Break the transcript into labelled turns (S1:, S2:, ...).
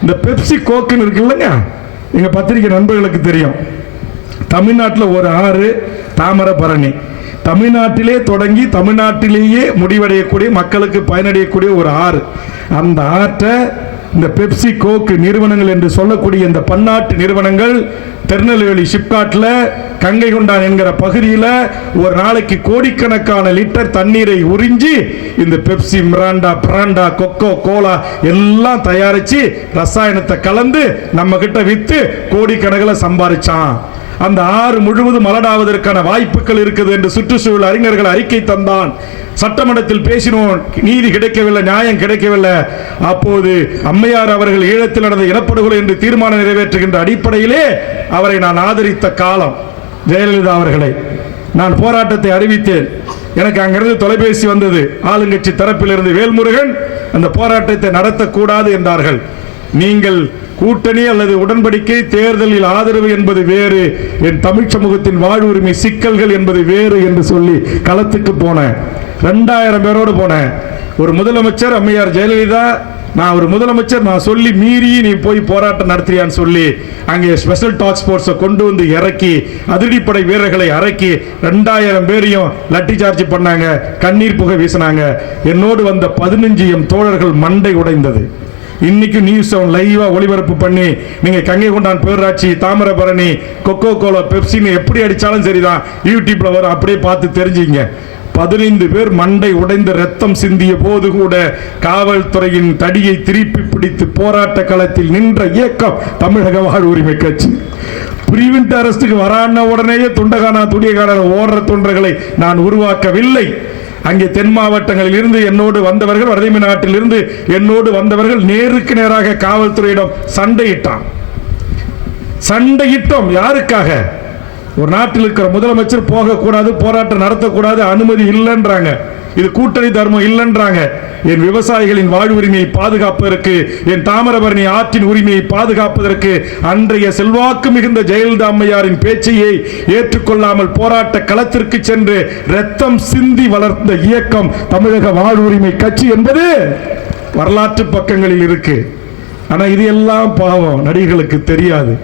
S1: இந்த பெப்சி கோக்குன்னு இருக்கு இல்லைங்க? எங்கள் பத்திரிகை நண்பர்களுக்கு தெரியும். தமிழ்நாட்டில் ஒரு ஆறு தாமரபரணி தமிழ்நாட்டிலே தொடங்கி தமிழ்நாட்டிலேயே முடிவடையக்கூடிய மக்களுக்கு பயனடையக்கூடிய ஒரு ஆறு. அந்த ஆற்றை இந்த பெப்சி கோக் நிறுவனங்கள் என்று சொல்லக்கூடிய இந்த பன்னாட்டு நிறுவனங்கள் திருநெல்வேலி ஷிப்காட்டில் கங்கை கொண்டான் என்கிற பகுதியில் ஒரு நாளைக்கு கோடிக்கணக்கான லிட்டர் தண்ணீரை உறிஞ்சி இந்த பெப்சி மிராண்டா பிராண்டா கொக்கோ கோலா எல்லாம் தயாரித்து ரசாயனத்தை கலந்து நம்ம கிட்ட கோடிக்கணக்கில் சம்பாரிச்சான். அந்த ஆறு முழுவதும் மலடாவதற்கான வாய்ப்புகள் இருக்குது என்று சுற்றுச்சூழல் அறிஞர்கள் அறிக்கை தந்தான். சட்டமன்றத்தில் பேசினோம் நீதி கிடைக்கவில்லை நியாயம் கிடைக்கவில்லை. அப்போது அம்மையார் அவர்கள் ஈழத்தில் நடந்த இனப்படுகொலை என்று தீர்மானம் நிறைவேற்றுகின்ற அடிப்படையிலே அவரை நான் ஆதரித்த காலம் ஜெயலலிதா அவர்களை. நான் போராட்டத்தை அறிவித்தேன். எனக்கு அங்கிருந்து தொலைபேசி வந்தது. ஆளுங்கட்சி தரப்பிலிருந்து வேல்முருகன் அந்த போராட்டத்தை நடத்தக்கூடாது என்றார்கள். நீங்கள் கூட்டணி அல்லது உடன்படிக்கை தேர்தலில் ஆதரவு என்பது வேறு என் தமிழ் சமூகத்தின் வாழ்வுரிமை சிக்கல்கள் என்பது வேறு என்று சொல்லி களத்துக்கு போனேன். ரெண்டாயிரம் பேரோடு போனேன். ஒரு முதலமைச்சர் அம்மையார் ஜெயலலிதா நான் ஒரு முதலமைச்சர் நான் சொல்லி மீறி நீ போய் போராட்டம் நடத்துறியான்னு சொல்லி அங்கே ஸ்பெஷல் டாக்ஸ் ஃபோர்ஸை கொண்டு வந்து இறக்கி அதிரடிப்படை வீரர்களை இறக்கி ரெண்டாயிரம் பேரையும் லட்டி சார்ஜ் பண்ணாங்க. கண்ணீர் புகை வீசினாங்க. என்னோடு வந்த பதினஞ்சு எம் தோழர்கள் மண்டை உடைந்தது. இன்னைக்கு நியூஸ் செவன் லைவா ஒளிபரப்பு பண்ணி நீங்க கங்கை கொண்டான் பேராட்சி தாமிரபரணி கொக்கோ கோலா பெப்சின்னு எப்படி அடிச்சாலும் சரிதான். யூடியூப்ல வரும் அப்படியே பார்த்து தெரிஞ்சுங்க. பதினைந்து பேர் மண்டை உடைந்த ரத்தம் சிந்திய போது கூட காவல்துறையின் தடியை திருப்பி பிடித்து போராட்ட களத்தில் நின்ற இயக்கம் தமிழக வாழ் உரிமை கட்சி. பிரிவிண்ட் அரசுக்கு வரான உடனேயே துண்டகானா துடியகான ஓடுற தொண்டர்களை நான் உருவாக்கவில்லை. அங்கே தென் மாவட்டங்களில் இருந்து என்னோடு வந்தவர்கள் வடதமை நாட்டில் இருந்து என்னோடு வந்தவர்கள் நேருக்கு நேராக காவல்துறையிடம் சண்டையிட்டான். சண்டையிட்டோம் யாருக்காக? ஒரு நாட்டில் இருக்கிற முதலமைச்சர் போகக்கூடாது போராட்டம் நடத்தக்கூடாது அனுமதி இல்லைன்றாங்க. இது கூட்டணி தர்மம் இல்லைன்றாங்க. என் விவசாயிகளின் வாழ்வுரிமையை பாதுகாப்பதற்கு என் தாமிரபரணி ஆற்றின் உரிமையை பாதுகாப்பதற்கு அன்றைய செல்வாக்கு மிகுந்த ஜெயலலிதா அம்மையாரின் பேச்சையை ஏற்றுக்கொள்ளாமல் போராட்ட களத்திற்கு சென்று ரத்தம் சிந்தி வளர்ந்த இயக்கம் தமிழக வாழ்வுரிமை கட்சி என்பது வரலாற்று பக்கங்களில் இருக்கு. ஆனா இது எல்லாம் பாவம். நடிகர்களுக்கு தெரியாது.